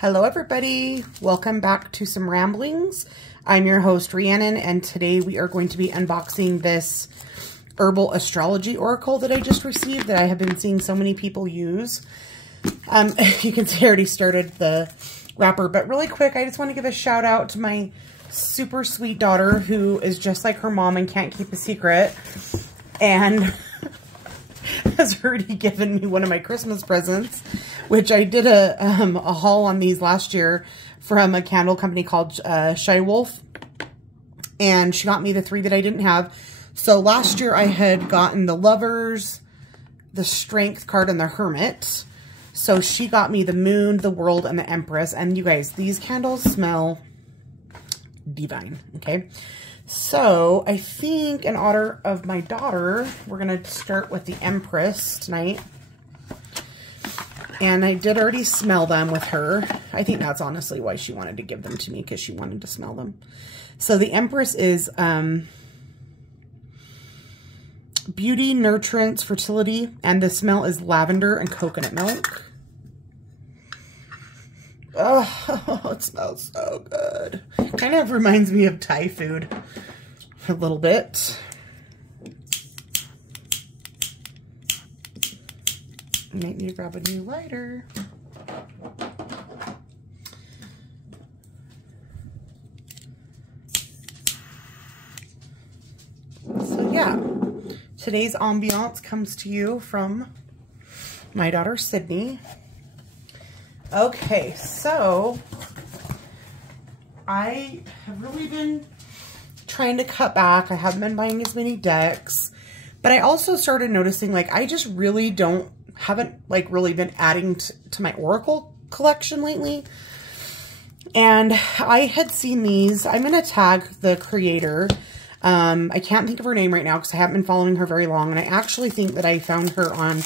Hello everybody, welcome back to some ramblings. I'm your host Rhiannon, and today we are going to be unboxing this Herbal Astrology Oracle that I just received that I have been seeing so many people use. You can see I already started the wrapper, but really quick, I just want to give a shout out to my super sweet daughter who is just like her mom and can't keep a secret, and has already given me one of my Christmas presents, which I did a haul on these last year from a candle company called Shy Wolf, and she got me the 3 that I didn't have. So last year I had gotten the Lovers, the Strength card, and the Hermit. So she got me the Moon, the World, and the Empress. And you guys, these candles smell divine, okay? So I think in honor of my daughter, we're going to start with the Empress tonight. And I did already smell them with her. I think that's honestly why she wanted to give them to me, because she wanted to smell them. So the Empress is beauty, nurturance, fertility, and the smell is lavender and coconut milk. Oh, it smells so good. Kind of reminds me of Thai food a little bit. Might need to grab a new lighter. So yeah, today's ambiance comes to you from my daughter Sydney. Okay, so I have really been trying to cut back. I haven't been buying as many decks, but I also started noticing, like, I just really haven't really been adding to my Oracle collection lately. And I had seen these. I'm going to tag the creator. I can't think of her name right now because I haven't been following her very long. And I actually think that I found her on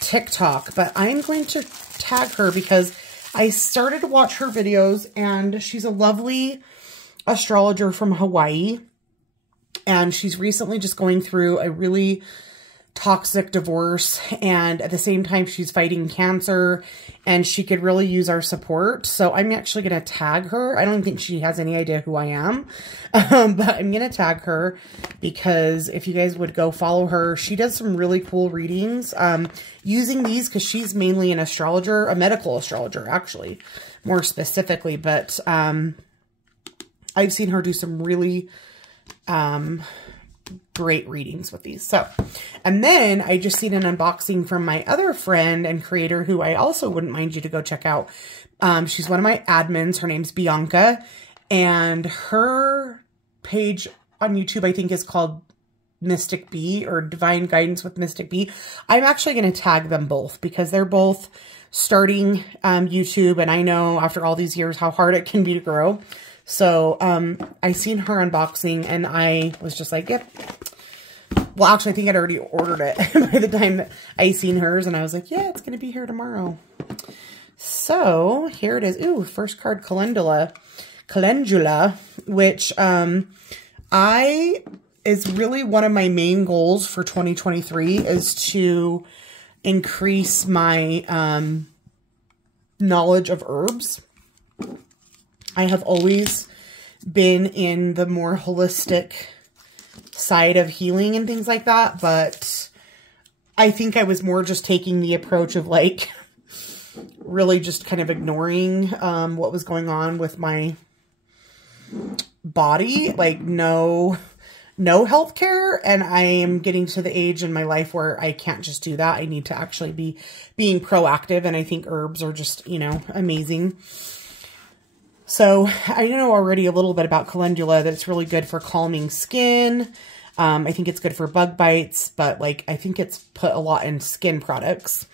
TikTok, but I'm going to tag her because I started to watch her videos, and she's a lovely astrologer from Hawaii. And she's recently just going through a really toxic divorce, and at the same time she's fighting cancer, and she could really use our support. So I'm actually going to tag her. I don't think she has any idea who I am, but I'm going to tag her because if you guys would go follow her, she does some really cool readings using these, because she's mainly an astrologer, a medical astrologer actually, more specifically, but I've seen her do some really great readings with these. So, and then I just seen an unboxing from my other friend and creator who I also wouldn't mind you to go check out. She's one of my admins. Her name's Bianca, and her page on YouTube I think is called Mystic Bee, or Divine Guidance with Mystic Bee. I'm actually going to tag them both because they're both starting YouTube, and I know after all these years how hard it can be to grow. So, I seen her unboxing, and I was just like, yep. Well, actually, I think I'd already ordered it by the time that I seen hers, and I was like, yeah, it's going to be here tomorrow. So, here it is. Ooh, first card, Calendula, which, is really one of my main goals for 2023 is to increase my, knowledge of herbs. I have always been in the more holistic side of healing and things like that, but I think I was more just taking the approach of like really just kind of ignoring what was going on with my body, like no health care, and I am getting to the age in my life where I can't just do that. I need to actually be being proactive, and I think herbs are just, you know, amazing. So I know already a little bit about calendula, that it's really good for calming skin. I think it's good for bug bites, but like I think it's put a lot in skin products.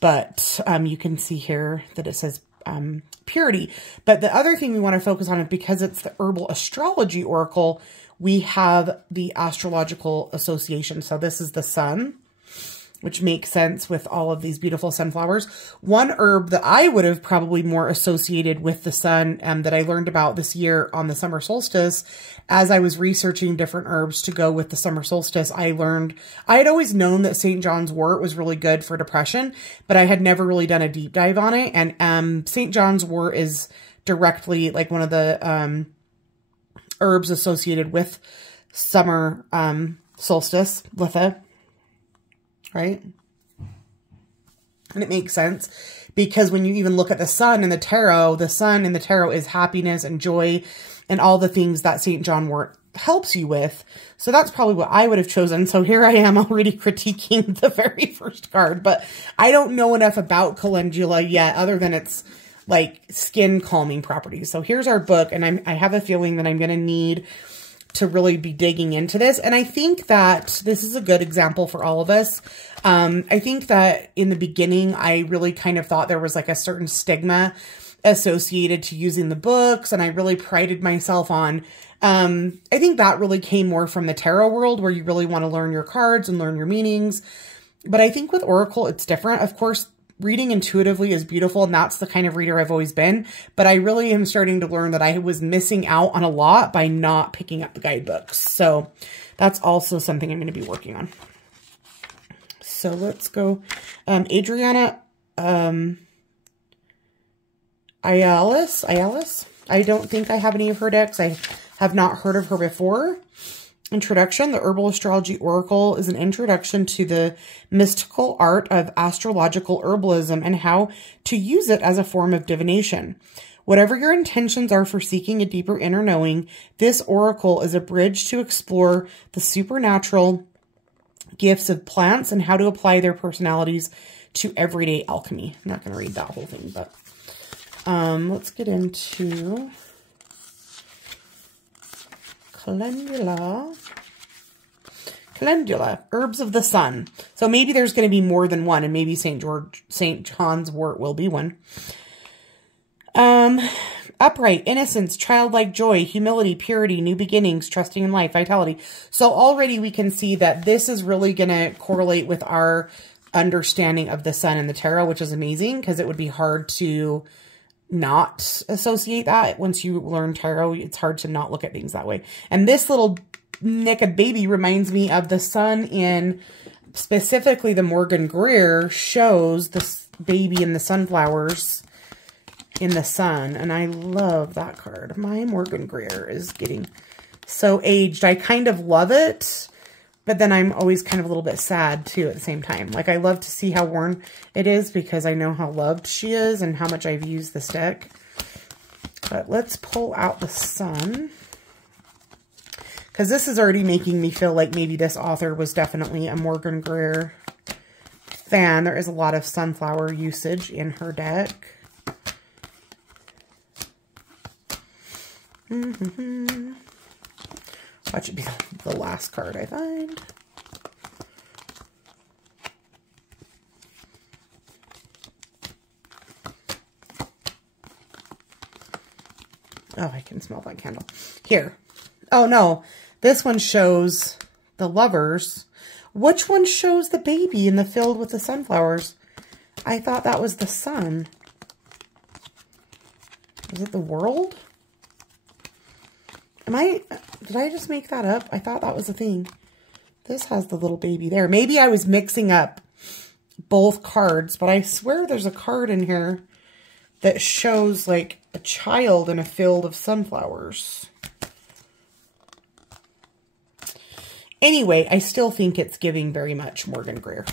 But you can see here that it says purity. But the other thing we want to focus on is because it's the Herbal Astrology Oracle, we have the Astrological Association. So this is the sun. which makes sense with all of these beautiful sunflowers. One herb that I would have probably more associated with the sun that I learned about this year on the summer solstice, as I was researching different herbs to go with the summer solstice, I had always known that St. John's wort was really good for depression, but I had never really done a deep dive on it. And St. John's wort is directly like one of the herbs associated with summer solstice, Litha, right? And it makes sense because when you even look at the sun in the tarot is happiness and joy and all the things that St. John wort helps you with. So that's probably what I would have chosen. So here I am already critiquing the very first card, but I don't know enough about calendula yet other than it's like skin calming properties. So here's our book, and I have a feeling that I'm going to need to really be digging into this. And I think that this is a good example for all of us. I think that in the beginning, I really kind of thought there was like a certain stigma associated to using the books, and I really prided myself on, I think that really came more from the tarot world where you really want to learn your cards and learn your meanings. But I think with Oracle, it's different. Of course, reading intuitively is beautiful, and that's the kind of reader I've always been. But I really am starting to learn that I was missing out on a lot by not picking up the guidebooks. So that's also something I'm going to be working on. So let's go. Adriana Ayalis. I don't think I have any of her decks. I have not heard of her before. Introduction. The Herbal Astrology Oracle is an introduction to the mystical art of astrological herbalism and how to use it as a form of divination. Whatever your intentions are for seeking a deeper inner knowing, this oracle is a bridge to explore the supernatural gifts of plants and how to apply their personalities to everyday alchemy. I'm not going to read that whole thing, but let's get into calendula. Calendula, herbs of the sun. So maybe there's going to be more than one, and maybe St. John's wort will be one. Upright, innocence, childlike joy, humility, purity, new beginnings, trusting in life, vitality. So already we can see that this is really going to correlate with our understanding of the sun and the tarot, which is amazing because it would be hard to not associate that. Once you learn tarot, it's hard to not look at things that way. And this little naked baby reminds me of the sun in specifically the Morgan Greer shows this baby in the sunflowers in the sun. And I love that card. My Morgan Greer is getting so aged. I kind of love it, but then I'm always kind of a little bit sad too at the same time. Like I love to see how worn it is because I know how loved she is and how much I've used this deck. But let's pull out the sun, because this is already making me feel like maybe this author was definitely a Morgan Greer fan. There is a lot of sunflower usage in her deck. Watch it be the last card I find. Oh, I can smell that candle. Here. Oh, no. This one shows the lovers. Which one shows the baby in the field with the sunflowers? I thought that was the sun. Is it the world? Did I just make that up? I thought that was a thing. This has the little baby there. Maybe I was mixing up both cards, but I swear there's a card in here that shows like a child in a field of sunflowers. Anyway, I still think it's giving very much Morgan Greer.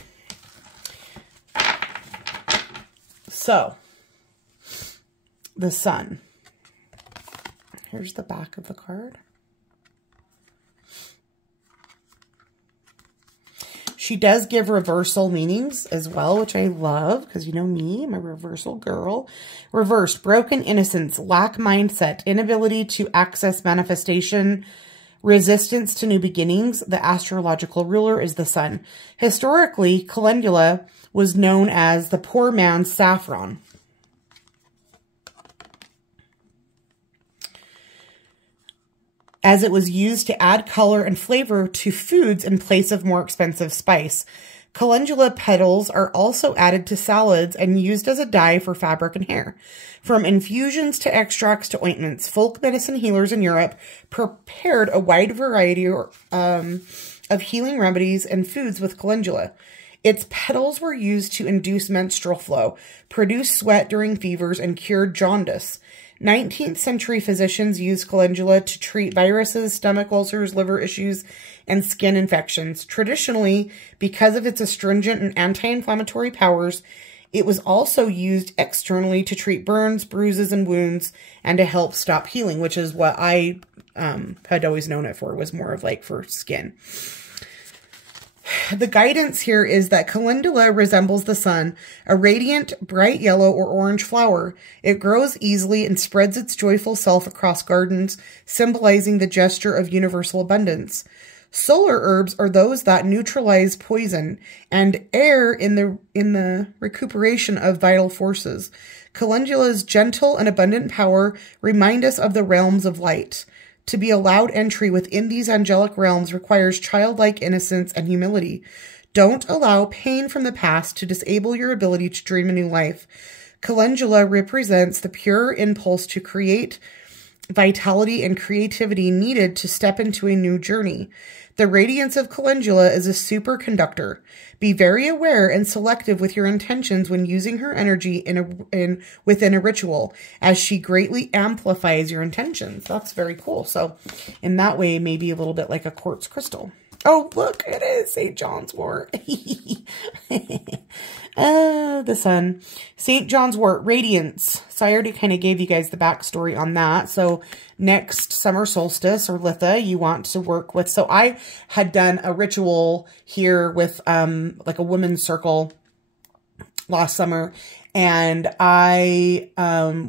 So, the sun. Here's the back of the card. She does give reversal meanings as well, which I love because you know me, I'm a reversal girl. Reversed, broken innocence, lack mindset, inability to access manifestation, resistance to new beginnings. The astrological ruler is the sun. Historically, calendula was known as the poor man's saffron. As it was used to add color and flavor to foods in place of more expensive spice. Calendula petals are also added to salads and used as a dye for fabric and hair. From infusions to extracts to ointments, folk medicine healers in Europe prepared a wide variety of healing remedies and foods with calendula. Its petals were used to induce menstrual flow, produce sweat during fevers, and cured jaundice. 19th century physicians used calendula to treat viruses, stomach ulcers, liver issues, and skin infections. Traditionally, because of its astringent and anti-inflammatory powers, it was also used externally to treat burns, bruises, and wounds, and to help stop healing, which is what I had always known it for, was more of like for skin. The guidance here is that calendula resembles the sun, a radiant, bright yellow or orange flower. It grows easily and spreads its joyful self across gardens, symbolizing the gesture of universal abundance. Solar herbs are those that neutralize poison and air in the recuperation of vital forces. Calendula's gentle and abundant power remind us of the realms of light. To be allowed entry within these angelic realms requires childlike innocence and humility. Don't allow pain from the past to disable your ability to dream a new life. Calendula represents the pure impulse to create, vitality and creativity needed to step into a new journey. The radiance of calendula is a superconductor. Be very aware and selective with your intentions when using her energy within a ritual, as she greatly amplifies your intentions. That's very cool. So in that way, maybe a little bit like a quartz crystal. Oh, look, it is St. John's wort. The sun. St. John's wort, radiance. So I already kind of gave you guys the backstory on that. So next summer solstice or Litha, you want to work with. So I had done a ritual here with like a women's circle last summer. And I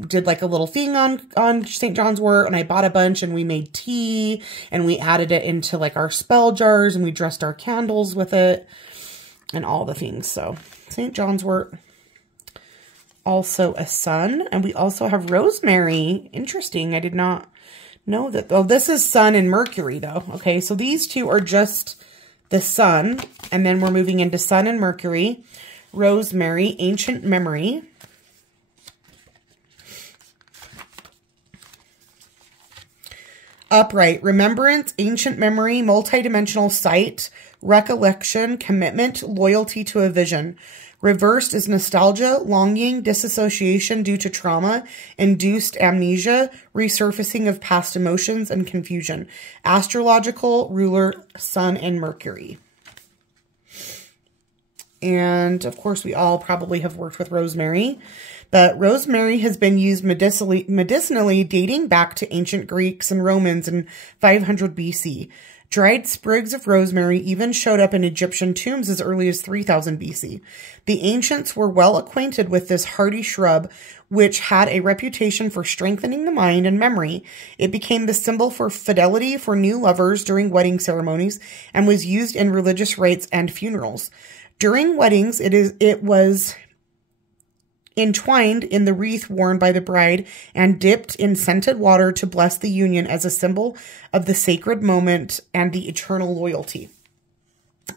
did like a little thing on St. John's wort, and I bought a bunch, and we made tea, and we added it into like our spell jars, and we dressed our candles with it and all the things. So St. John's wort, also a sun, and we also have rosemary. Interesting. I did not know that. Oh, this is sun and Mercury though. Okay. So these two are just the sun, and then we're moving into sun and Mercury. Rosemary, ancient memory. Upright, remembrance, ancient memory, multidimensional sight, recollection, commitment, loyalty to a vision. Reversed is nostalgia, longing, disassociation due to trauma, induced amnesia, resurfacing of past emotions, and confusion. Astrological ruler, Sun and Mercury. And of course, we all probably have worked with rosemary, but rosemary has been used medicinally dating back to ancient Greeks and Romans in 500 BC. Dried sprigs of rosemary even showed up in Egyptian tombs as early as 3000 BC. The ancients were well acquainted with this hardy shrub, which had a reputation for strengthening the mind and memory. It became the symbol for fidelity for new lovers during wedding ceremonies and was used in religious rites and funerals. During weddings, it was entwined in the wreath worn by the bride and dipped in scented water to bless the union as a symbol of the sacred moment and the eternal loyalty.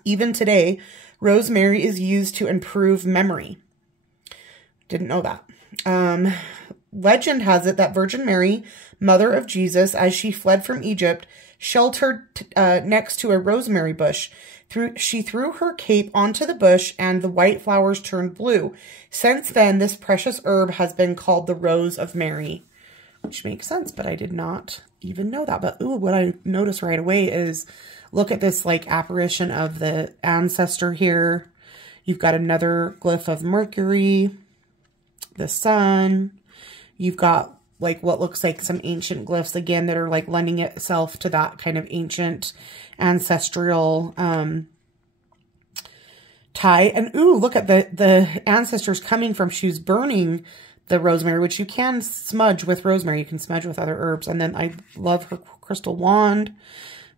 Even today, rosemary is used to improve memory. Didn't know that. Legend has it that Virgin Mary, mother of Jesus, as she fled from Egypt, sheltered next to a rosemary bush. She threw her cape onto the bush and the white flowers turned blue. Since then, this precious herb has been called the Rose of Mary, which makes sense, but I did not even know that. But ooh, what I noticed right away is, look at this like apparition of the ancestor here. You've got another glyph of Mercury, the sun. You've got like what looks like some ancient glyphs again that are like lending itself to that kind of ancient ancestral tie. And ooh, look at the ancestors coming from, she was burning the rosemary, which you can smudge with rosemary. You can smudge with other herbs. And then I love her crystal wand.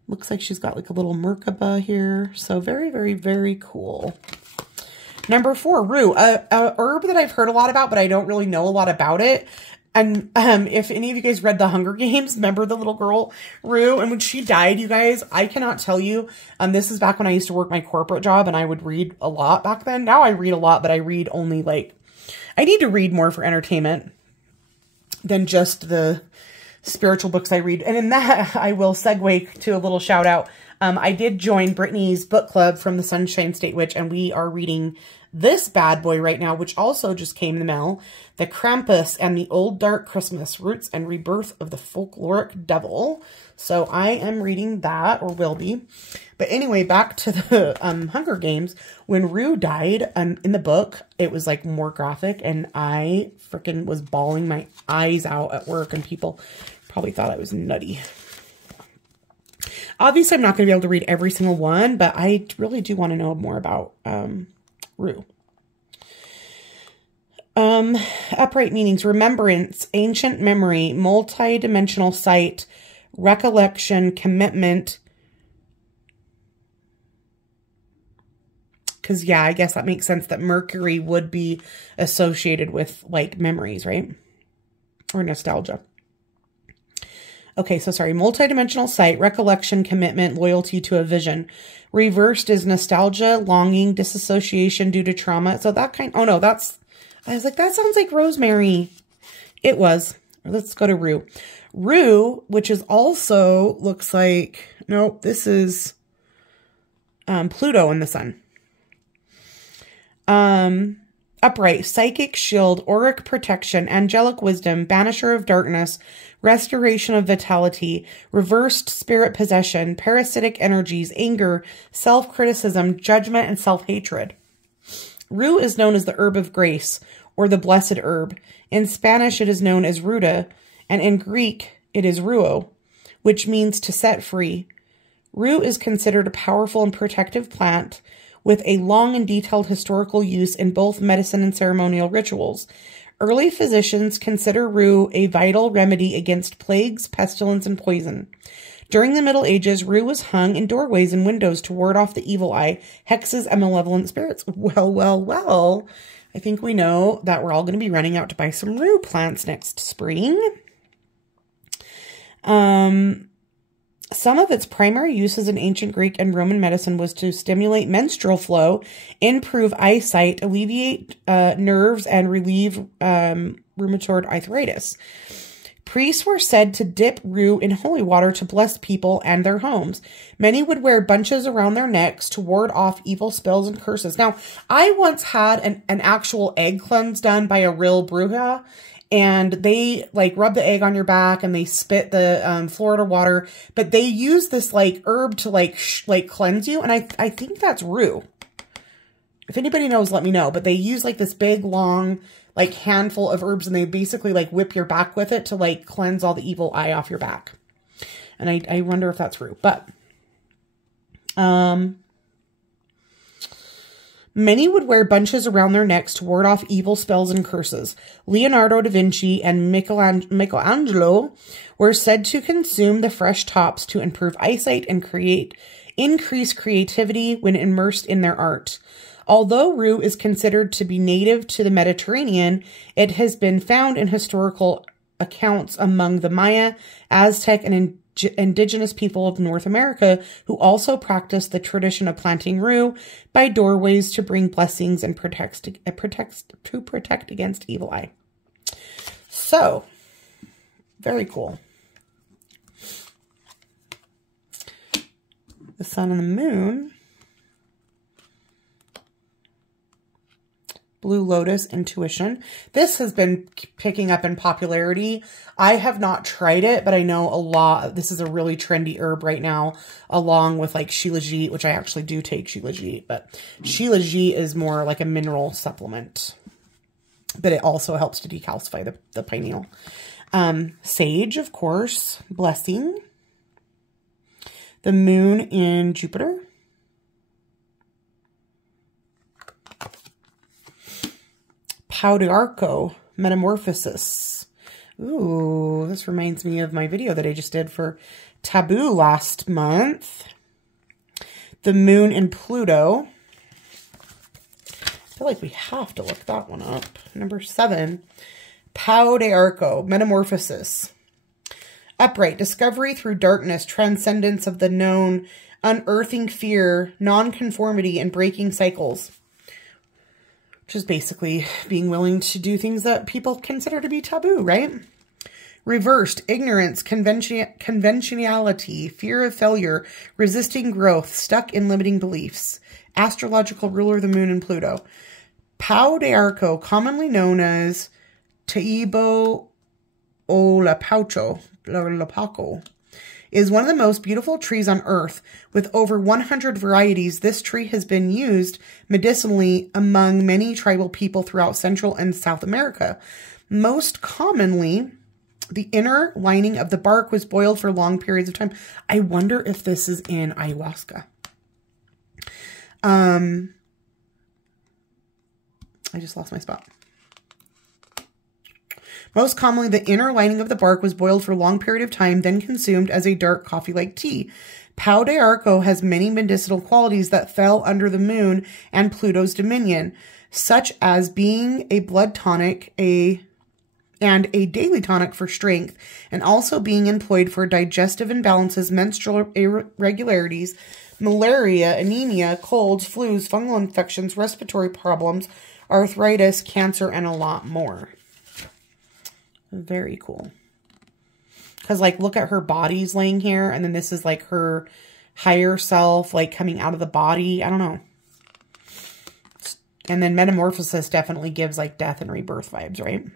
Looks like she's got like a little Merkaba here. So very, very, very cool. Number 4, rue, a herb that I've heard a lot about, but I don't really know a lot about it. And if any of you guys read The Hunger Games, remember the little girl, Rue? And when she died, you guys, I cannot tell you. This is back when I used to work my corporate job and I would read a lot back then. Now I read a lot, but I read only like, I need to read more for entertainment than just the spiritual books I read. And in that, I will segue to a little shout out. I did join Brittany's book club from the Sunshine State Witch, and we are reading this bad boy right now, which also just came in the mail. The Krampus and the Old Dark Christmas, Roots and Rebirth of the Folkloric Devil. So I am reading that, or will be. But anyway, back to the Hunger Games. When Rue died in the book, it was like more graphic, and I freaking was bawling my eyes out at work, and people probably thought I was nutty. Obviously, I'm not going to be able to read every single one, but I really do want to know more about Rue. Upright meanings: remembrance, ancient memory, multi-dimensional sight, recollection, commitment. Because, yeah, I guess that makes sense that Mercury would be associated with, like, memories, right? Or nostalgia. Okay, so sorry. Multidimensional sight, recollection, commitment, loyalty to a vision. Reversed is nostalgia, longing, disassociation due to trauma. So that kind... Oh, no, that's... I was like, that sounds like Rosemary. It was. Let's go to Rue. Rue, which is also... Looks like... Nope, this is Pluto in the sun. Upright, psychic shield, auric protection, angelic wisdom, banisher of darkness, restoration of vitality, reversed spirit possession, parasitic energies, anger, self-criticism, judgment, and self-hatred. Rue is known as the herb of grace, or the blessed herb. In Spanish, it is known as ruda, and in Greek, it is ruo, which means to set free. Rue is considered a powerful and protective plant, with a long and detailed historical use in both medicine and ceremonial rituals. Early physicians consider rue a vital remedy against plagues, pestilence, and poison. During the Middle Ages, rue was hung in doorways and windows to ward off the evil eye, hexes, and malevolent spirits. Well, well, well. I think we know that we're all going to be running out to buy some rue plants next spring. Some of its primary uses in ancient Greek and Roman medicine was to stimulate menstrual flow, improve eyesight, alleviate nerves, and relieve rheumatoid arthritis. Priests were said to dip rue in holy water to bless people and their homes. Many would wear bunches around their necks to ward off evil spells and curses. Now, I once had an actual egg cleanse done by a real bruja, and they like rub the egg on your back and they spit the Florida water, but they use this like herb to like cleanse you. And I think that's rue. If anybody knows, let me know. But they use like this big long like handful of herbs, and they basically like whip your back with it to like cleanse all the evil eye off your back. And I wonder if that's rue. But many would wear bunches around their necks to ward off evil spells and curses. Leonardo da Vinci and Michelangelo were said to consume the fresh tops to improve eyesight and increase creativity when immersed in their art. Although rue is considered to be native to the Mediterranean, it has been found in historical accounts among the Maya, Aztec, and indigenous people of North America, who also practice the tradition of planting rue by doorways to bring blessings and protect against evil eye. So, very cool. The sun and the moon. Blue Lotus, Intuition. This has been picking up in popularity. I have not tried it, but I know a lot. This is a really trendy herb right now, along with like Shilajit, which I actually do take Shilajit, but Shilajit is more like a mineral supplement, but it also helps to decalcify the pineal. Sage, of course, Blessing. The moon in Jupiter. Paudarco, Metamorphosis. Ooh, this reminds me of my video that I just did for Taboo last month. The moon in Pluto. I feel like we have to look that one up. Number 7. Pau de Arco, metamorphosis. Upright, discovery through darkness, transcendence of the known, unearthing fear, nonconformity, and breaking cycles. Which is basically being willing to do things that people consider to be taboo, right? Reversed, ignorance, conventionality, fear of failure, resisting growth, stuck in limiting beliefs. Astrological ruler of the moon and Pluto. Pau de Arco, commonly known as Taibo o Lapaco, is one of the most beautiful trees on earth. With over 100 varieties, this tree has been used medicinally among many tribal people throughout Central and South America. Most commonly, the inner lining of the bark was boiled for long periods of time. I wonder if this is in ayahuasca. I just lost my spot. Most commonly, the inner lining of the bark was boiled for a long period of time, then consumed as a dark coffee-like tea. Pau de Arco has many medicinal qualities that fell under the moon and Pluto's dominion, such as being a blood tonic, and a daily tonic for strength, and also being employed for digestive imbalances, menstrual irregularities, malaria, anemia, colds, flus, fungal infections, respiratory problems, arthritis, cancer, and a lot more. Very cool. Because, like, look at her body's laying here, and then this is, like, her higher self, like, coming out of the body. I don't know. And then metamorphosis definitely gives, like, death and rebirth vibes, right?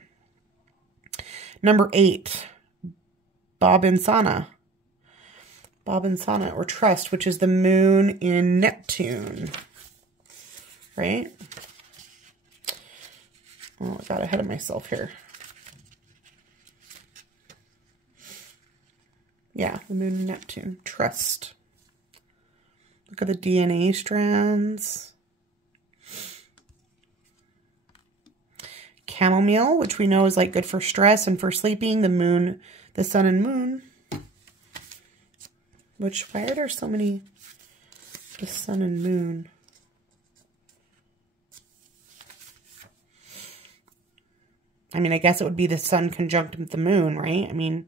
Number 8, Bobinsana. Bobinsana, or trust, which is the moon in Neptune. Right? Oh, I got ahead of myself here. Yeah, the moon in Neptune. Trust. Look at the DNA strands. Chamomile, which we know is like good for stress and for sleeping. The moon, the sun and moon. Which, why are there so many, the sun and moon? I mean, I guess it would be the sun conjunct with the moon, right? I mean,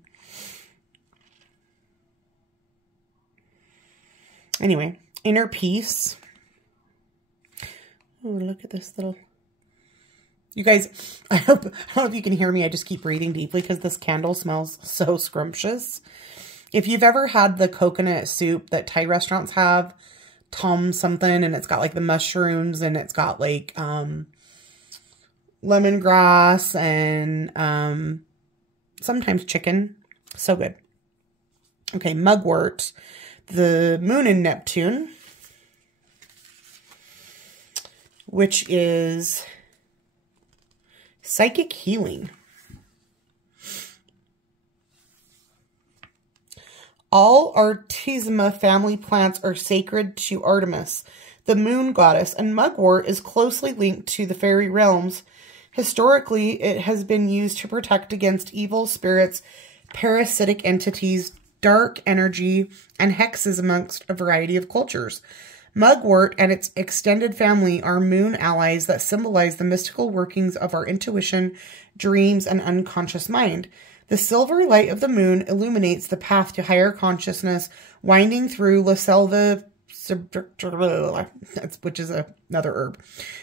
anyway, inner peace. Oh, look at this little... You guys, I don't know if you can hear me. I just keep breathing deeply because this candle smells so scrumptious. If you've ever had the coconut soup that Thai restaurants have, Tom something, and it's got like the mushrooms and it's got like lemongrass and sometimes chicken. So good. Okay, mugwort. The moon in Neptune, which is psychic healing. All Artemisia family plants are sacred to Artemis, the moon goddess, and mugwort is closely linked to the fairy realms. Historically, it has been used to protect against evil spirits, parasitic entities, dark energy, and hexes amongst a variety of cultures. Mugwort and its extended family are moon allies that symbolize the mystical workings of our intuition, dreams, and unconscious mind. The silvery light of the moon illuminates the path to higher consciousness, winding through La Selva, which is another herb,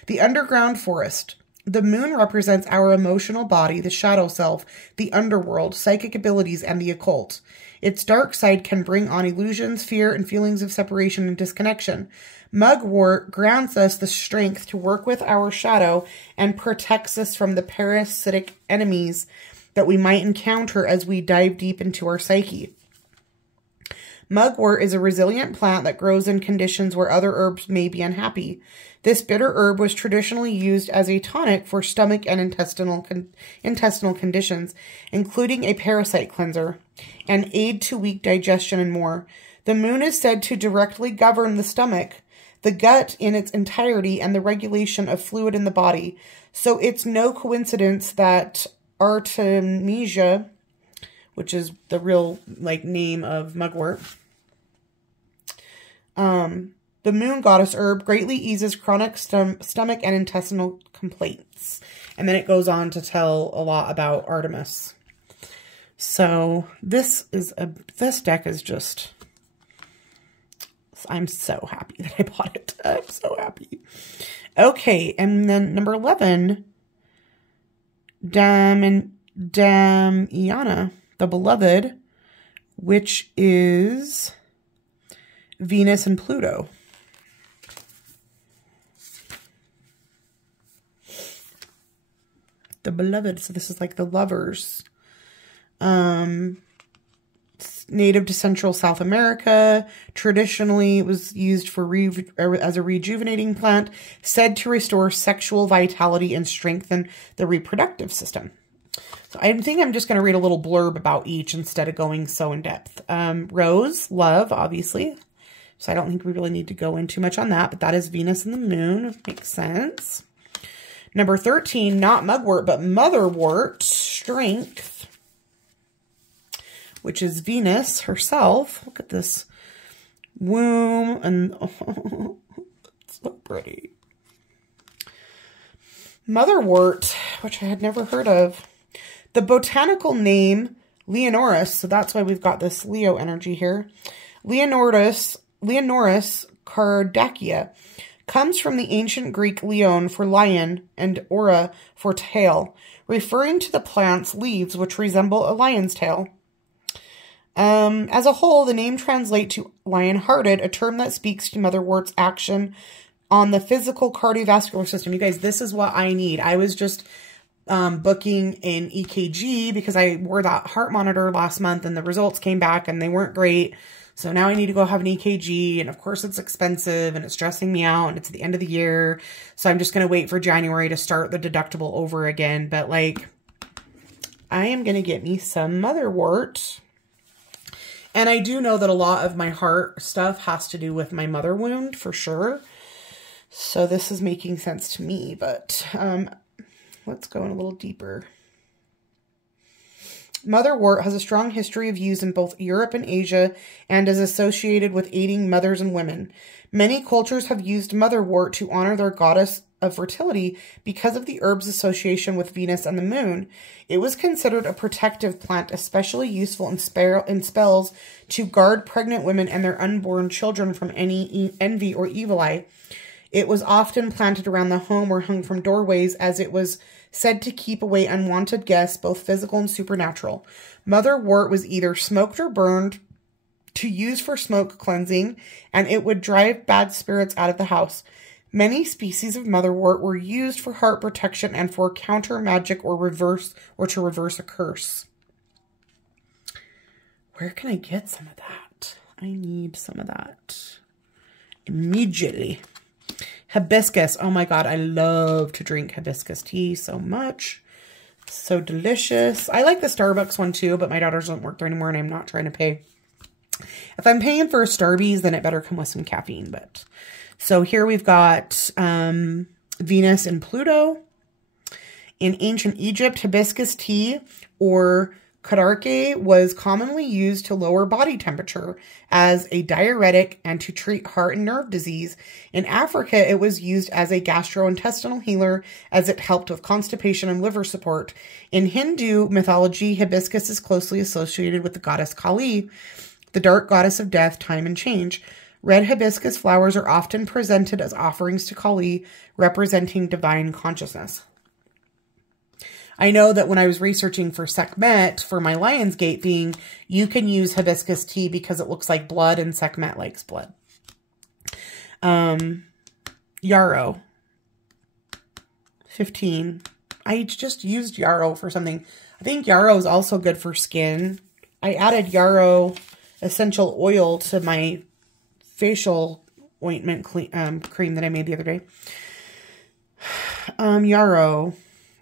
the underground forest. The moon represents our emotional body, the shadow self, the underworld, psychic abilities, and the occult. Its dark side can bring on illusions, fear, and feelings of separation and disconnection. Mugwort grants us the strength to work with our shadow and protects us from the parasitic enemies that we might encounter as we dive deep into our psyche. Mugwort is a resilient plant that grows in conditions where other herbs may be unhappy. This bitter herb was traditionally used as a tonic for stomach and intestinal conditions, including a parasite cleanser, an aid to weak digestion, and more. The moon is said to directly govern the stomach, the gut in its entirety, and the regulation of fluid in the body. So it's no coincidence that Artemisia, which is the real name of mugwort, the moon goddess herb, greatly eases chronic stomach and intestinal complaints. And then it goes on to tell a lot about Artemis. So this deck is just, I'm so happy that I bought it. I'm so happy. Okay, and then number 11, Damiana, the Beloved, which is Venus and Pluto. The Beloved, so this is like the lovers. Native to Central South America. Traditionally, it was used for as a rejuvenating plant, said to restore sexual vitality and strengthen the reproductive system. So I think I'm just going to read a little blurb about each instead of going so in depth. Rose, love, obviously. So I don't think we really need to go into much on that, but that is Venus and the moon. Makes sense. Number 13, not mugwort, but motherwort, strength, which is Venus herself. Look at this womb, and oh, it's so pretty. Motherwort, which I had never heard of. The botanical name, Leonoris, so that's why we've got this Leo energy here. Leonoris cardacea comes from the ancient Greek leon for lion and ora for tail, referring to the plant's leaves which resemble a lion's tail. As a whole, the name translates to lion-hearted, a term that speaks to motherwort's action on the physical cardiovascular system. You guys, this is what I need. I was just booking an EKG because I wore that heart monitor last month and the results came back and they weren't great. So now I need to go have an EKG, and of course it's expensive and it's stressing me out and it's the end of the year. So I'm just going to wait for January to start the deductible over again. But like, I am going to get me some motherwort. And I do know that a lot of my heart stuff has to do with my mother wound for sure. So this is making sense to me, but let's go in a little deeper. Motherwort has a strong history of use in both Europe and Asia and is associated with aiding mothers and women. Many cultures have used motherwort to honor their goddess of fertility because of the herb's association with Venus and the moon. It was considered a protective plant, especially useful in spells to guard pregnant women and their unborn children from any envy or evil eye. It was often planted around the home or hung from doorways, as it was said to keep away unwanted guests, both physical and supernatural. Motherwort was either smoked or burned to use for smoke cleansing, and it would drive bad spirits out of the house. Many species of motherwort were used for heart protection and for counter magic or to reverse a curse. Where can I get some of that? I need some of that immediately. Hibiscus. Oh my God, I love to drink hibiscus tea so much. So delicious. I like the Starbucks one too, but my daughters don't work there anymore and I'm not trying to pay. If I'm paying for a Starbucks, then it better come with some caffeine. But so here we've got Venus and Pluto. In ancient Egypt, hibiscus tea or Kadarke was commonly used to lower body temperature as a diuretic and to treat heart and nerve disease. In Africa, it was used as a gastrointestinal healer as it helped with constipation and liver support. In Hindu mythology, hibiscus is closely associated with the goddess Kali, the dark goddess of death, time, and change. Red hibiscus flowers are often presented as offerings to Kali, representing divine consciousness. I know that when I was researching for Sekhmet, for my Lionsgate thing, you can use hibiscus tea because it looks like blood and Sekhmet likes blood. Yarrow. 15. I just used yarrow for something. I think yarrow is also good for skin. I added yarrow essential oil to my facial ointment cream that I made the other day. Yarrow.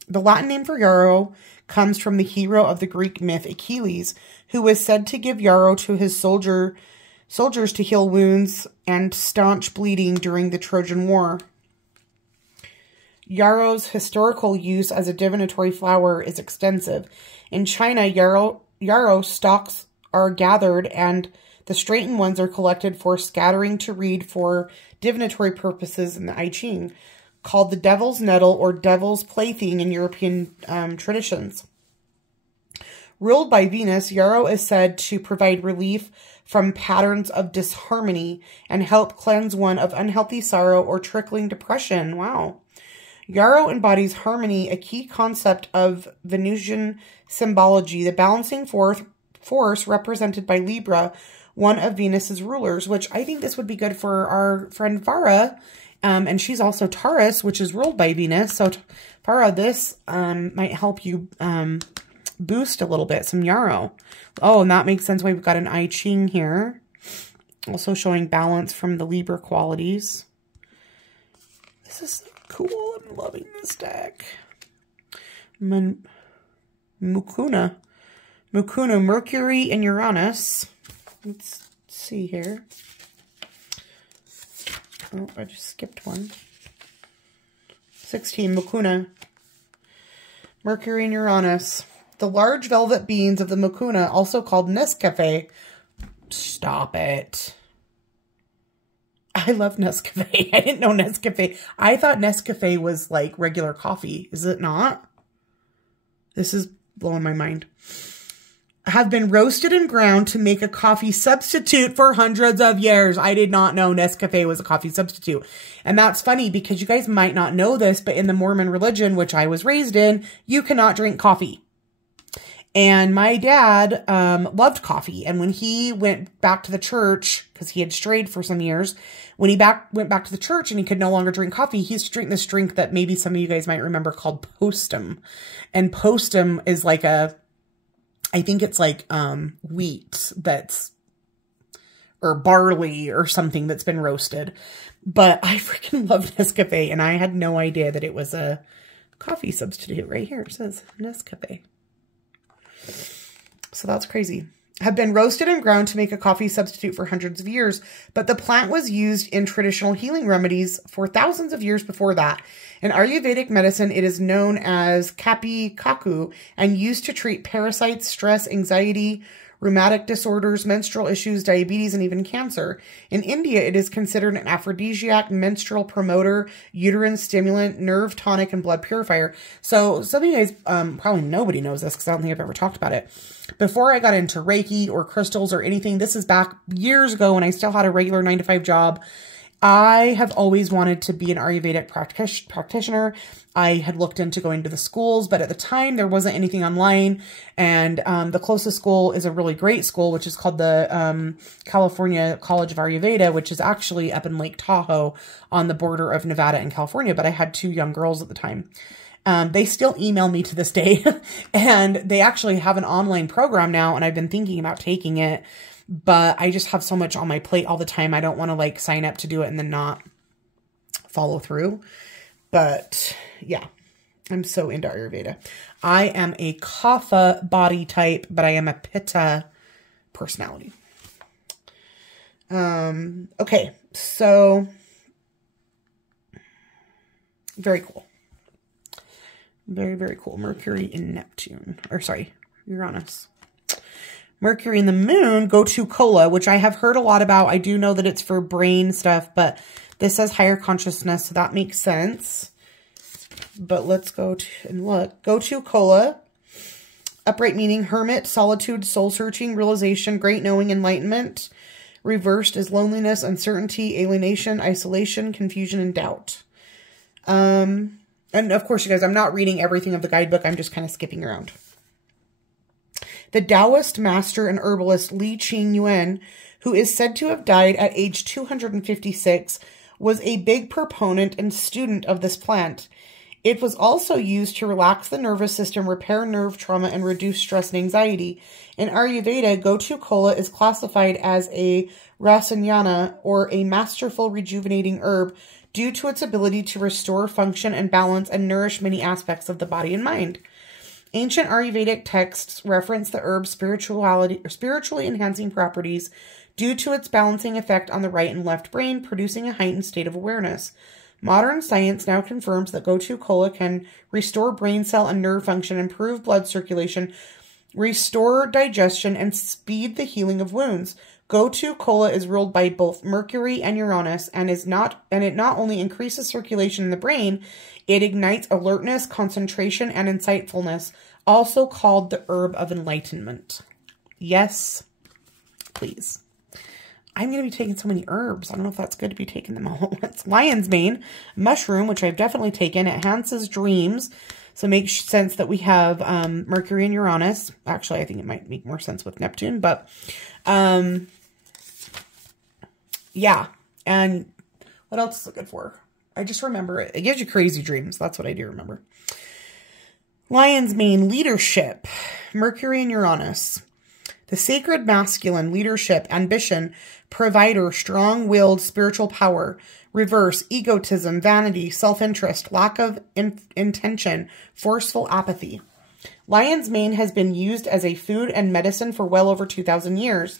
The Latin name for yarrow comes from the hero of the Greek myth Achilles, who was said to give yarrow to his soldiers to heal wounds and staunch bleeding during the Trojan War. Yarrow's historical use as a divinatory flower is extensive. In China, yarrow stalks are gathered and The straightened ones are collected for scattering to read for divinatory purposes in the I Ching, called the devil's nettle or devil's plaything in European traditions. Ruled by Venus, yarrow is said to provide relief from patterns of disharmony and help cleanse one of unhealthy sorrow or trickling depression. Wow. Yarrow embodies harmony, a key concept of Venusian symbology, the balancing force represented by Libra, one of Venus's rulers, which I think this would be good for our friend Vara. And she's also Taurus, which is ruled by Venus. So Vara, this might help you boost a little bit, some yarrow. Oh, and that makes sense why we've got an I Ching here. Also showing balance from the Libra qualities. This is cool. I'm loving this deck. Mukuna, Mercury and Uranus. Let's see here. Oh, I just skipped one. 16, Mukuna. Mercury and Uranus. The large velvet beans of the Mukuna, also called Nescafe. Stop it. I love Nescafe. I didn't know Nescafe. I thought Nescafe was like regular coffee. Is it not? This is blowing my mind. Have been roasted and ground to make a coffee substitute for hundreds of years. I did not know Nescafe was a coffee substitute. And that's funny because you guys might not know this, but in the Mormon religion, which I was raised in, you cannot drink coffee. And my dad loved coffee. And when he went back to the church, because he had strayed for some years, when he went back to the church and he could no longer drink coffee, he used to drink this drink that maybe some of you guys might remember called postum. And postum is like I think it's like wheat or barley or something that's been roasted. But I freaking love Nescafe, and I had no idea that it was a coffee substitute. Right here it says Nescafe. So that's crazy. Have been roasted and ground to make a coffee substitute for hundreds of years, but the plant was used in traditional healing remedies for thousands of years before that. In Ayurvedic medicine, it is known as kapi kaku and used to treat parasites, stress, anxiety, rheumatic disorders, menstrual issues, diabetes, and even cancer. In India, it is considered an aphrodisiac, menstrual promoter, uterine stimulant, nerve tonic, and blood purifier. So some of you guys, probably nobody knows this because I don't think I've ever talked about it. Before I got into Reiki or crystals or anything, this is back years ago when I still had a regular 9-to-5 job. I have always wanted to be an Ayurvedic practitioner. I had looked into going to the schools, but at the time there wasn't anything online. And the closest school is a really great school, which is called the California College of Ayurveda, which is actually up in Lake Tahoe on the border of Nevada and California. But I had 2 young girls at the time. They still email me to this day, and they actually have an online program now, and I've been thinking about taking it. But I just have so much on my plate all the time. I don't want to like sign up to do it and then not follow through. But yeah, I'm so into Ayurveda. I am a Kapha body type, but I am a Pitta personality. Okay, so very cool. Very, very cool. Mercury in Neptune, or sorry, Uranus. Mercury and the moon go to cola, which I have heard a lot about. I do know that it's for brain stuff, but this says higher consciousness, so that makes sense. But let's go to and look. Go to cola. Upright meaning hermit, solitude, soul searching, realization, great knowing, enlightenment. Reversed is loneliness, uncertainty, alienation, isolation, confusion, and doubt. And of course, you guys, I'm not reading everything of the guidebook. I'm just kind of skipping around. The Taoist master and herbalist Li Qingyuan, who is said to have died at age 256, was a big proponent and student of this plant. It was also used to relax the nervous system, repair nerve trauma, and reduce stress and anxiety. In Ayurveda, Gotu kola is classified as a rasanyana, or a masterful rejuvenating herb, due to its ability to restore function and balance and nourish many aspects of the body and mind. Ancient Ayurvedic texts reference the herb's spiritually enhancing properties due to its balancing effect on the right and left brain, producing a heightened state of awareness. Modern science now confirms that Gotu kola can restore brain cell and nerve function, improve blood circulation, restore digestion, and speed the healing of wounds. Gotu kola is ruled by both Mercury and Uranus and it not only increases circulation in the brain, it ignites alertness, concentration, and insightfulness, also called the herb of enlightenment. Yes, please. I'm going to be taking so many herbs. I don't know if that's good to be taking them all at once. Lion's mane, mushroom, which I've definitely taken. It enhances dreams. So it makes sense that we have Mercury and Uranus. Actually, I think it might make more sense with Neptune. But, yeah. And what else is it good for? I just remember it. It gives you crazy dreams. That's what I do remember. Lion's mane, leadership. Mercury and Uranus. The sacred masculine, leadership, ambition, provider, strong-willed spiritual power. Reverse, egotism, vanity, self-interest, lack of intention, forceful apathy. Lion's mane has been used as a food and medicine for well over 2,000 years.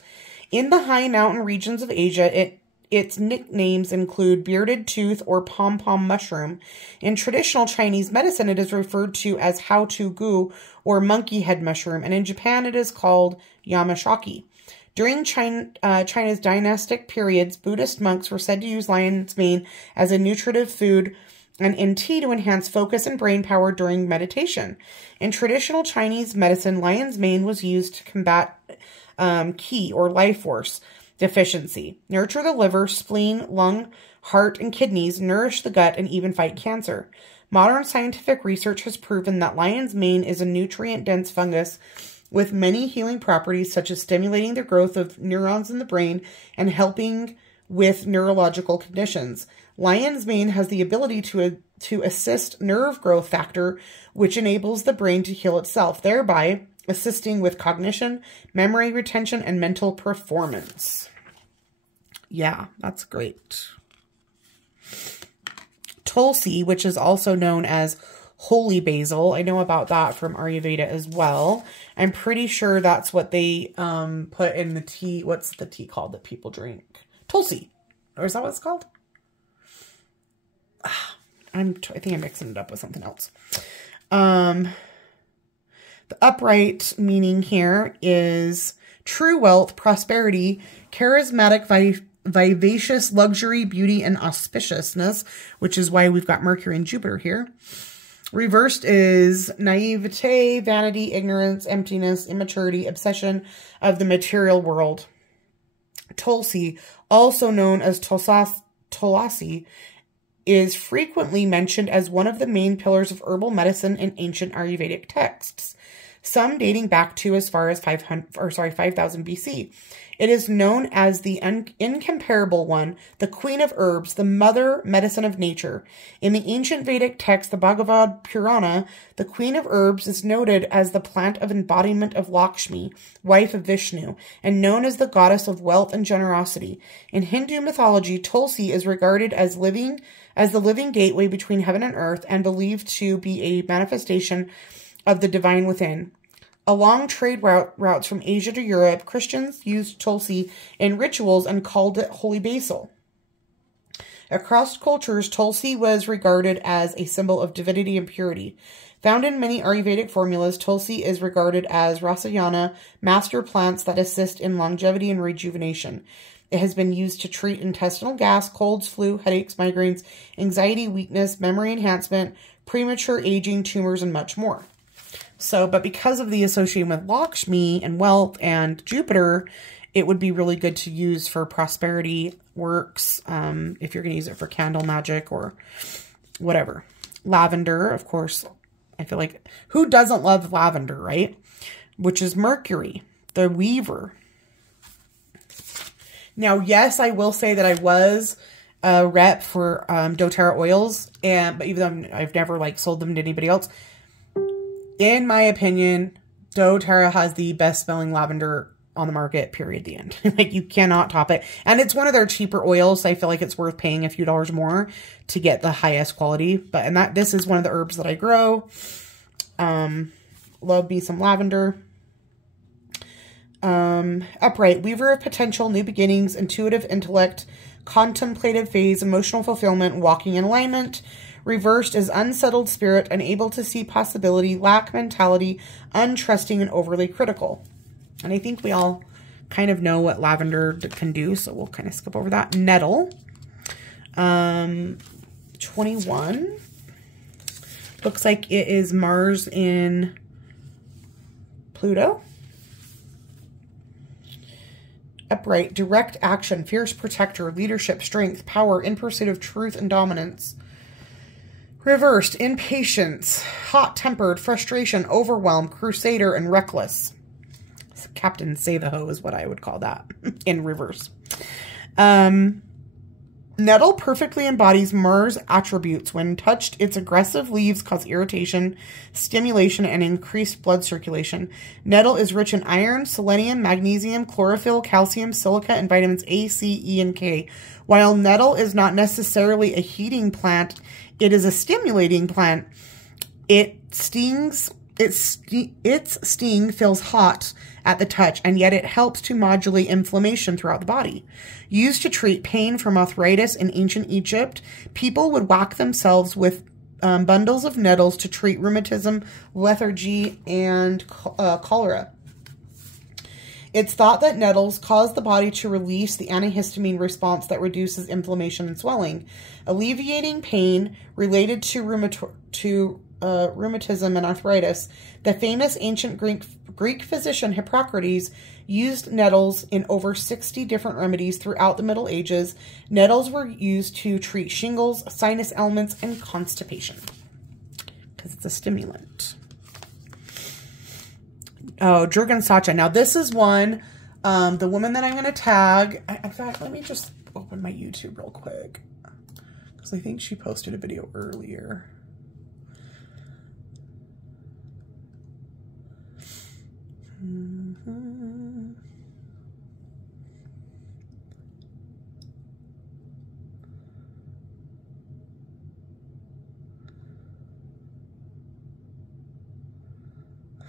In the high mountain regions of Asia, its nicknames include bearded tooth or pom-pom mushroom. In traditional Chinese medicine, it is referred to as hao tu gu or monkey head mushroom, and in Japan it is called yamashaki. During China's dynastic periods, Buddhist monks were said to use lion's mane as a nutritive food and in tea to enhance focus and brain power during meditation. In traditional Chinese medicine, lion's mane was used to combat qi or life force deficiency, nurture the liver, spleen, lung, heart, and kidneys, nourish the gut, and even fight cancer. Modern scientific research has proven that lion's mane is a nutrient-dense fungus with many healing properties, such as stimulating the growth of neurons in the brain and helping with neurological conditions. Lion's mane has the ability to assist nerve growth factor, which enables the brain to heal itself, thereby assisting with cognition, memory retention, and mental performance. Yeah, that's great. Tulsi, which is also known as holy basil. I know about that from Ayurveda as well. I'm pretty sure that's what they put in the tea. What's the tea called that people drink? Tulsi. Or is that what it's called? I think I'm mixing it up with something else. The upright meaning here is true wealth, prosperity, charismatic, vivacious, luxury, beauty, and auspiciousness, which is why we've got Mercury and Jupiter here. Reversed is naivete, vanity, ignorance, emptiness, immaturity, obsession of the material world. Tulsi, also known as Tulasi, is frequently mentioned as one of the main pillars of herbal medicine in ancient Ayurvedic texts, some dating back to as far as 5000 BC. It is known as the incomparable one, the queen of herbs, the mother medicine of nature. In the ancient Vedic text, the Bhagavad Purana, the queen of herbs is noted as the plant of embodiment of Lakshmi, wife of Vishnu, and known as the goddess of wealth and generosity. In Hindu mythology, Tulsi is regarded as the living gateway between heaven and earth and believed to be a manifestation of the divine within. Along trade routes from Asia to Europe, Christians used Tulsi in rituals and called it holy basil. Across cultures, Tulsi was regarded as a symbol of divinity and purity. Found in many Ayurvedic formulas, Tulsi is regarded as rasayana, master plants that assist in longevity and rejuvenation. It has been used to treat intestinal gas, colds, flu, headaches, migraines, anxiety, weakness, memory enhancement, premature aging, tumors, and much more. So, but because of the association with Lakshmi and wealth and Jupiter, it would be really good to use for prosperity works, if you're going to use it for candle magic or whatever. Lavender, of course, I feel like, who doesn't love lavender, right? Which is Mercury, the weaver. Now, yes, I will say that I was a rep for doTERRA oils, but even though I've never sold them to anybody else, in my opinion, doTERRA has the best smelling lavender on the market, period, the end. You cannot top it. And it's one of their cheaper oils, so I feel like it's worth paying a few dollars more to get the highest quality. But this is one of the herbs that I grow. Love me some lavender. Upright, weaver of potential, new beginnings, intuitive intellect, contemplative phase, emotional fulfillment, walking in alignment. Reversed is unsettled spirit, unable to see possibility, lack mentality, untrusting, and overly critical. And I think we all kind of know what lavender can do, so we'll kind of skip over that. Nettle. 21. Looks like it is Mars in Pluto. Upright, direct action, fierce protector, leadership, strength, power, in pursuit of truth and dominance. Reversed, impatience, hot-tempered, frustration, overwhelm, crusader, and reckless. Captain Save-A-Ho is what I would call that in reverse. Nettle perfectly embodies Mars attributes. When touched, its aggressive leaves cause irritation, stimulation, and increased blood circulation. Nettle is rich in iron, selenium, magnesium, chlorophyll, calcium, silica, and vitamins A, C, E, and K. While nettle is not necessarily a heating plant, it is a stimulating plant. Its sting feels hot at the touch, and yet it helps to modulate inflammation throughout the body. Used to treat pain from arthritis in ancient Egypt, people would whack themselves with bundles of nettles to treat rheumatism, lethargy, and cholera. It's thought that nettles cause the body to release the antihistamine response that reduces inflammation and swelling, alleviating pain related to rheumatism and arthritis. The famous ancient Greek physician Hippocrates used nettles in over 60 different remedies throughout the Middle Ages. Nettles were used to treat shingles, sinus ailments, and constipation because it's a stimulant. Oh, Jurgen Sacha. Now this is one, the woman that I'm going to tag. In fact, let me just open my YouTube real quick because I think she posted a video earlier.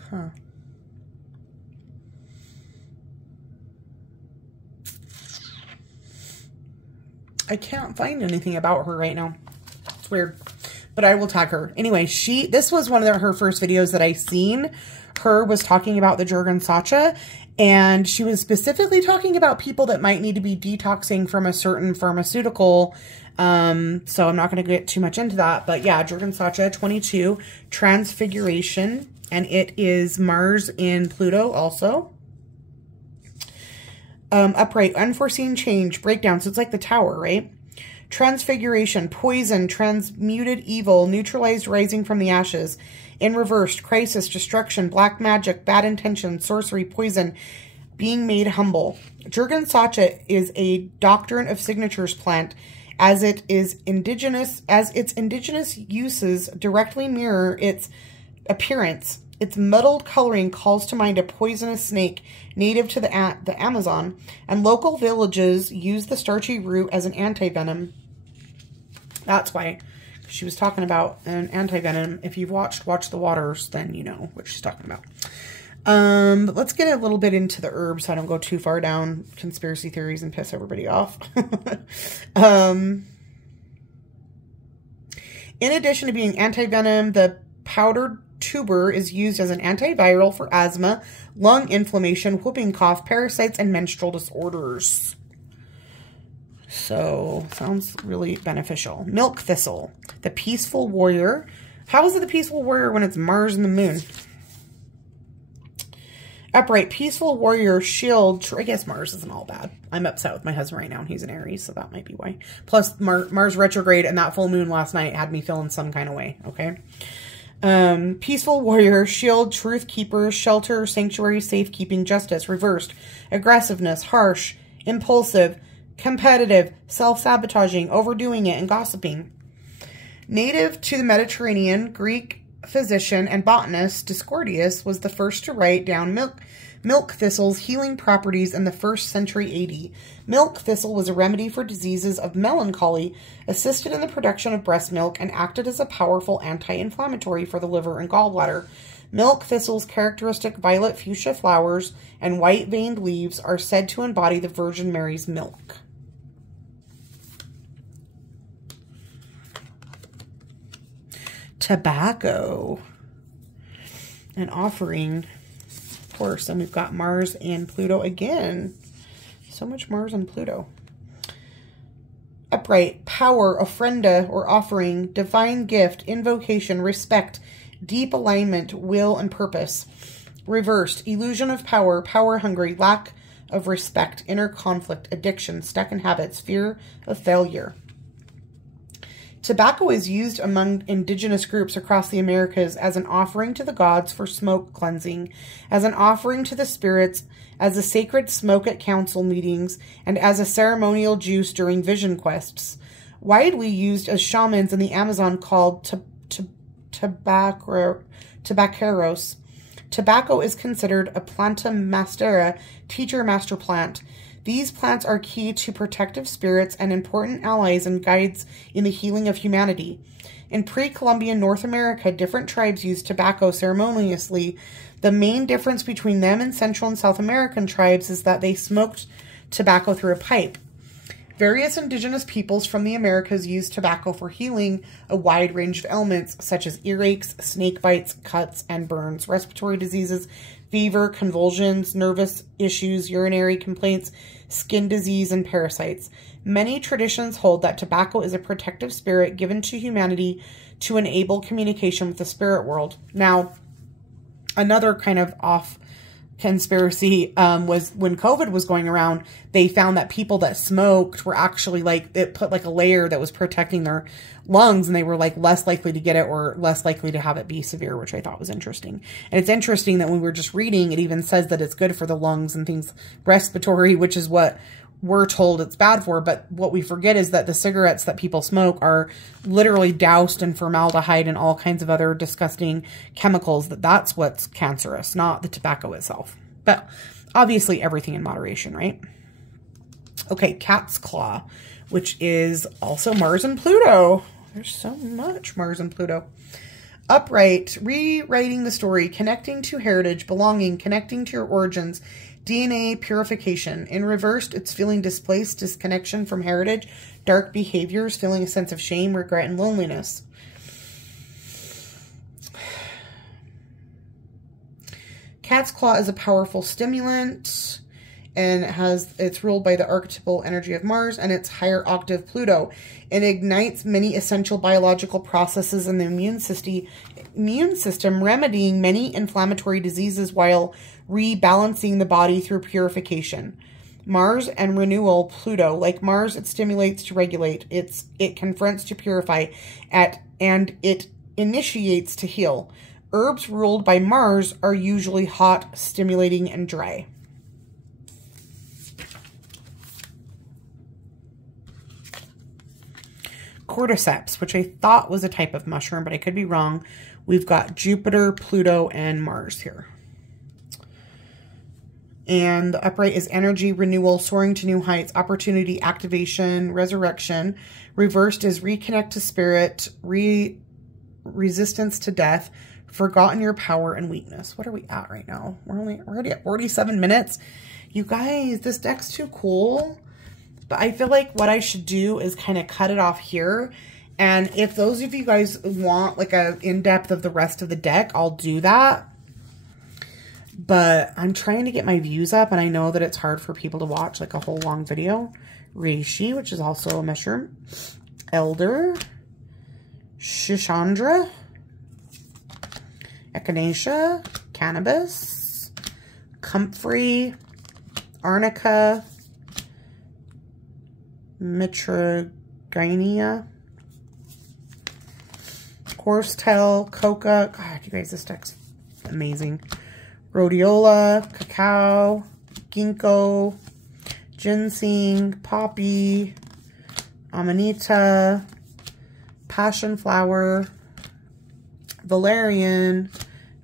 Huh. I can't find anything about her right now. It's weird, but I will tag her. Anyway, this was one of her first videos that I seen. Her was talking about the Jurgen Sacha, and she was specifically talking about people that might need to be detoxing from a certain pharmaceutical. So I'm not going to get too much into that, but yeah, Jurgen Sacha, 22, Transfiguration, and it is Mars in Pluto also. Upright, unforeseen change, breakdown. So it's like the tower, right? Transfiguration, poison, transmuted evil, neutralized rising from the ashes. In reversed, crisis, destruction, black magic, bad intention, sorcery, poison, being made humble. Jurgen Sacha is a doctrine of signatures plant, as its indigenous uses directly mirror its appearance. Its muddled coloring calls to mind a poisonous snake native to the Amazon, and local villages use the starchy root as an anti-venom. That's why she was talking about an anti-venom. If you've watched Watch the Waters, then you know what she's talking about. But let's get a little bit into the herbs so I don't go too far down conspiracy theories and piss everybody off. In addition to being anti-venom, the powdered tuber is used as an antiviral for asthma, lung inflammation, whooping cough, parasites, and menstrual disorders. So, sounds really beneficial. Milk thistle, the peaceful warrior. How is it the peaceful warrior when it's Mars and the moon? Upright, peaceful warrior, shield. I guess Mars isn't all bad. I'm upset with my husband right now, and he's an Aries, so that might be why. Plus, Mars retrograde and that full moon last night had me feeling some kind of way, okay? Peaceful warrior, shield, truth keeper, shelter, sanctuary, safekeeping, justice, reversed, aggressiveness, harsh, impulsive, competitive, self-sabotaging, overdoing it, and gossiping. Native to the Mediterranean, Greek physician and botanist Discordius was the first to write down milk thistle's healing properties in the 1st century AD. Milk thistle was a remedy for diseases of melancholy, assisted in the production of breast milk, and acted as a powerful anti-inflammatory for the liver and gallbladder. Milk thistle's characteristic violet fuchsia flowers and white veined leaves are said to embody the Virgin Mary's milk. Tobacco. An offering course. And we've got Mars and Pluto again. So much Mars and Pluto. Upright, power, ofrenda or offering, divine gift, invocation, respect, deep alignment, will and purpose. Reversed, illusion of power, power hungry, lack of respect, inner conflict, addiction, stuck in habits, fear of failure. Tobacco is used among indigenous groups across the Americas as an offering to the gods for smoke cleansing, as an offering to the spirits, as a sacred smoke at council meetings, and as a ceremonial juice during vision quests. Widely used as shamans in the Amazon called tabaqueros. Tobacco is considered a planta mastera, teacher master plant. These plants are key to protective spirits and important allies and guides in the healing of humanity. In pre-Columbian North America, different tribes used tobacco ceremoniously. The main difference between them and Central and South American tribes is that they smoked tobacco through a pipe. Various indigenous peoples from the Americas used tobacco for healing a wide range of ailments such as earaches, snake bites, cuts, and burns, respiratory diseases, fever, convulsions, nervous issues, urinary complaints, skin disease, and parasites. Many traditions hold that tobacco is a protective spirit given to humanity to enable communication with the spirit world. Now, another kind of off conspiracy was when COVID was going around, they found that people that smoked were actually like, it put like a layer that was protecting their lungs, and they were like less likely to get it or less likely to have it be severe, which I thought was interesting. And it's interesting that when we were just reading, it even says that it's good for the lungs and things, respiratory, which is what we're told it's bad for. But what we forget is that the cigarettes that people smoke are literally doused in formaldehyde and all kinds of other disgusting chemicals. That's what's cancerous, not the tobacco itself. But obviously everything in moderation, right? Okay, cat's claw, which is also Mars and Pluto. There's so much Mars and Pluto. Upright, rewriting the story, connecting to heritage, belonging, connecting to your origins, DNA purification. In reversed, it's feeling displaced, disconnection from heritage, dark behaviors, feeling a sense of shame, regret, and loneliness. Cat's claw is a powerful stimulant, and it's ruled by the archetypal energy of Mars and its higher octave Pluto. It ignites many essential biological processes in the immune system, remedying many inflammatory diseases while rebalancing the body through purification. Mars and renewal Pluto. Like Mars, it stimulates to regulate. It confronts to purify, and it initiates to heal. Herbs ruled by Mars are usually hot, stimulating, and dry. Cordyceps, which I thought was a type of mushroom, but I could be wrong. We've got Jupiter, Pluto, and Mars here. And the upright is energy, renewal, soaring to new heights, opportunity, activation, resurrection. Reversed is reconnect to spirit, resistance to death, forgotten your power and weakness. What are we at right now? We're already at 47 minutes. You guys, this deck's too cool. But I feel like what I should do is kind of cut it off here. And if those of you guys want like a in-depth of the rest of the deck, I'll do that. But I'm trying to get my views up, and I know that it's hard for people to watch like a whole long video. Reishi, which is also a mushroom. Elder. Shishandra. Echinacea. Cannabis. Comfrey. Arnica. Mitragynea. Horsetail. Coca. God, you guys, this deck's amazing. Rhodiola, cacao, ginkgo, ginseng, poppy, amanita, passion flower, valerian,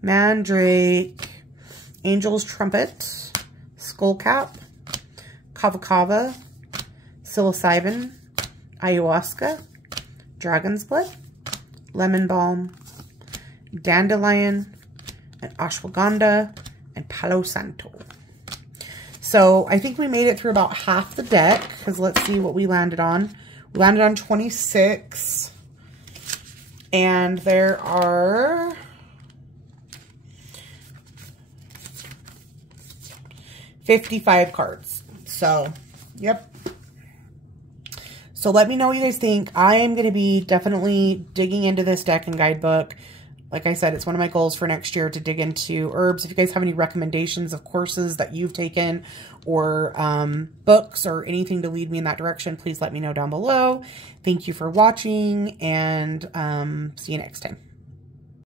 mandrake, angel's trumpet, skullcap, kava kava, psilocybin, ayahuasca, dragon's blood, lemon balm, dandelion, and ashwagandha, and palo santo. So I think we made it through about half the deck, because let's see what we landed on. We landed on 26. And there are 55 cards. So, yep. So let me know what you guys think. I am going to be definitely digging into this deck and guidebook. Like I said, it's one of my goals for next year to dig into herbs. If you guys have any recommendations of courses that you've taken or books or anything to lead me in that direction, please let me know down below. Thank you for watching, and see you next time.